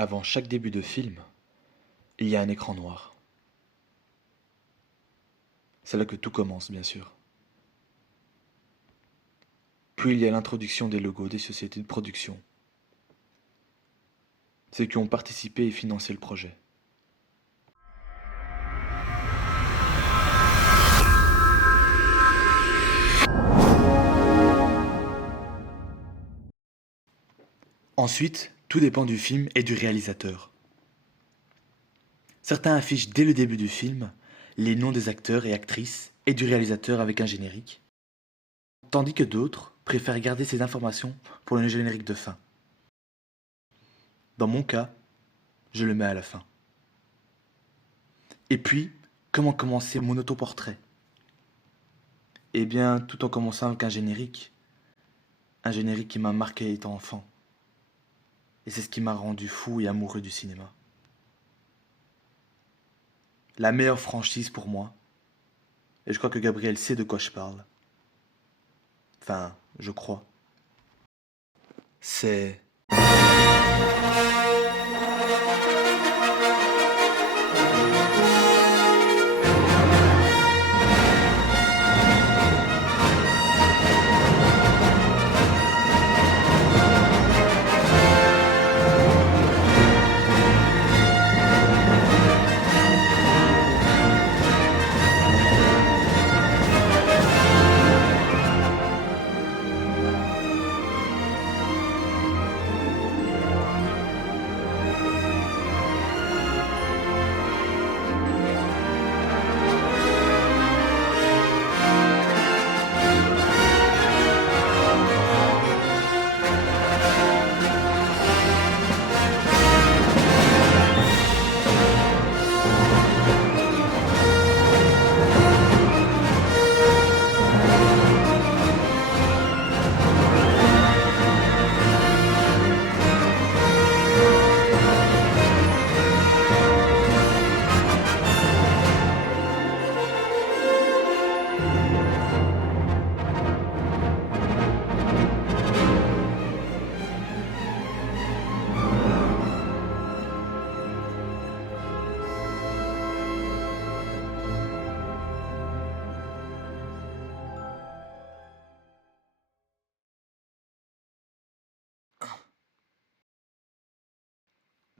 Avant chaque début de film, il y a un écran noir. C'est là que tout commence, bien sûr. Puis il y a l'introduction des logos des sociétés de production, ceux qui ont participé et financé le projet. Ensuite, tout dépend du film et du réalisateur. Certains affichent dès le début du film les noms des acteurs et actrices et du réalisateur avec un générique, tandis que d'autres préfèrent garder ces informations pour le générique de fin. Dans mon cas, je le mets à la fin. Et puis, comment commencer mon autoportrait? Eh bien, tout en commençant avec un générique qui m'a marqué étant enfant. Et c'est ce qui m'a rendu fou et amoureux du cinéma. La meilleure franchise pour moi, et je crois que Gabriel sait de quoi je parle. Enfin, je crois. C'est...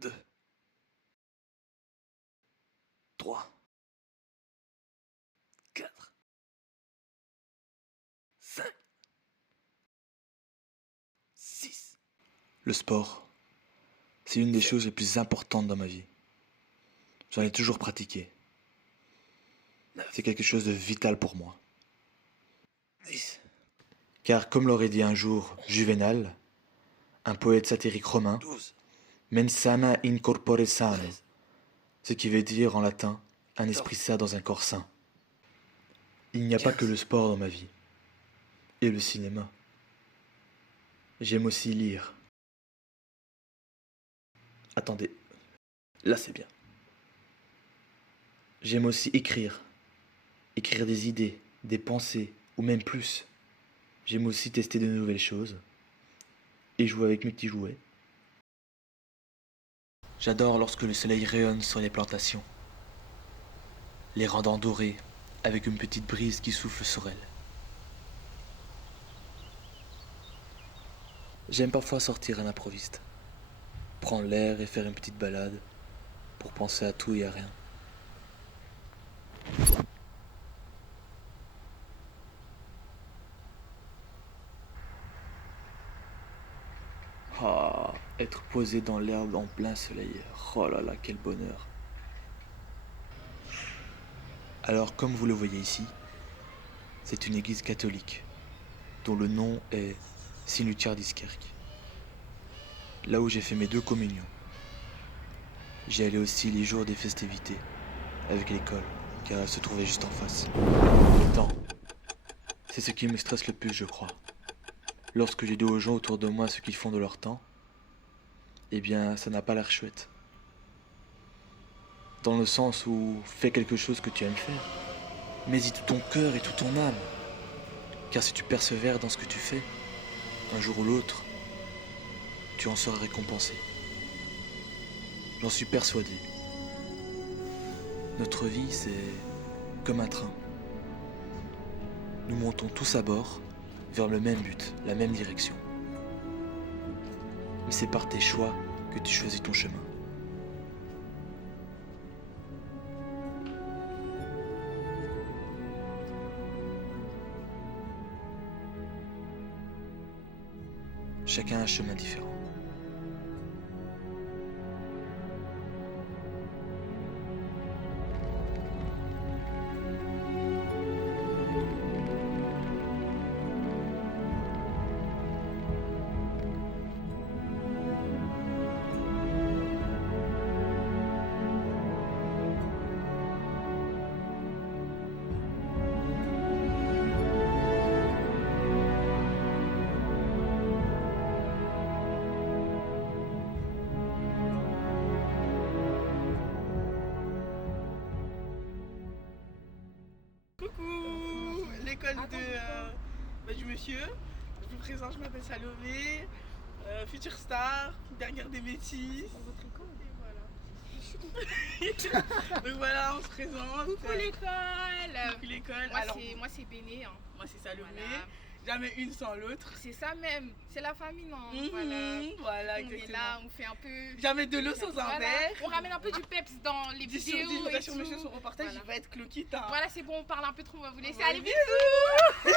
Deux, trois, quatre, cinq, six. Le sport, c'est une des choses les plus importantes dans ma vie. J'en ai toujours pratiqué. C'est quelque chose de vital pour moi. 10. Car comme l'aurait dit un jour Juvénal, un poète satirique romain, 12. Mens sana in corpore sano, ce qui veut dire en latin un esprit sain dans un corps sain. Il n'y a pas que le sport dans ma vie, et le cinéma. J'aime aussi lire. Attendez, là c'est bien. J'aime aussi écrire. Écrire des idées, des pensées, ou même plus. J'aime aussi tester de nouvelles choses, et jouer avec mes petits jouets. J'adore lorsque le soleil rayonne sur les plantations, les rendant dorées avec une petite brise qui souffle sur elles. J'aime parfois sortir à l'improviste, prendre l'air et faire une petite balade pour penser à tout et à rien. Ah, être posé dans l'herbe en plein soleil, oh là là, quel bonheur. Alors, comme vous le voyez ici, c'est une église catholique, dont le nom est Sinutjardiskerk. Là où j'ai fait mes 2 communions. J'y allais aussi les jours des festivités, avec l'école, car elle se trouvait juste en face. Le temps, c'est ce qui me stresse le plus, je crois. Lorsque je dis aux gens autour de moi ce qu'ils font de leur temps, eh bien, ça n'a pas l'air chouette. Dans le sens où fais quelque chose que tu aimes faire, mais y tout ton cœur et toute ton âme. Car si tu persévères dans ce que tu fais, un jour ou l'autre, tu en seras récompensé. J'en suis persuadé. Notre vie, c'est comme un train. Nous montons tous à bord vers le même but, la même direction. Mais c'est par tes choix que tu choisis ton chemin. Chacun a un chemin différent. Coucou, l'école du monsieur. Je vous présente, je m'appelle Salomé, future star, dernière des bêtises. Votre école. Et voilà. Donc voilà, on se présente. Coucou l'école. Coucou l'école. Moi c'est Béné. Hein. Moi c'est Salomé. Voilà. Jamais une sans l'autre. C'est ça même. C'est la famille, non? Voilà, On exactement. est là, on fait un peu. Jamais de l'eau sans un Voilà. verre. On ramène un peu du peps dans les vidéos. Et Sur tout. mes choses sur reportage, Voilà. il va être cloquita. Voilà, c'est bon, on parle un peu trop, on va vous laisser. Voilà. Allez, bisous.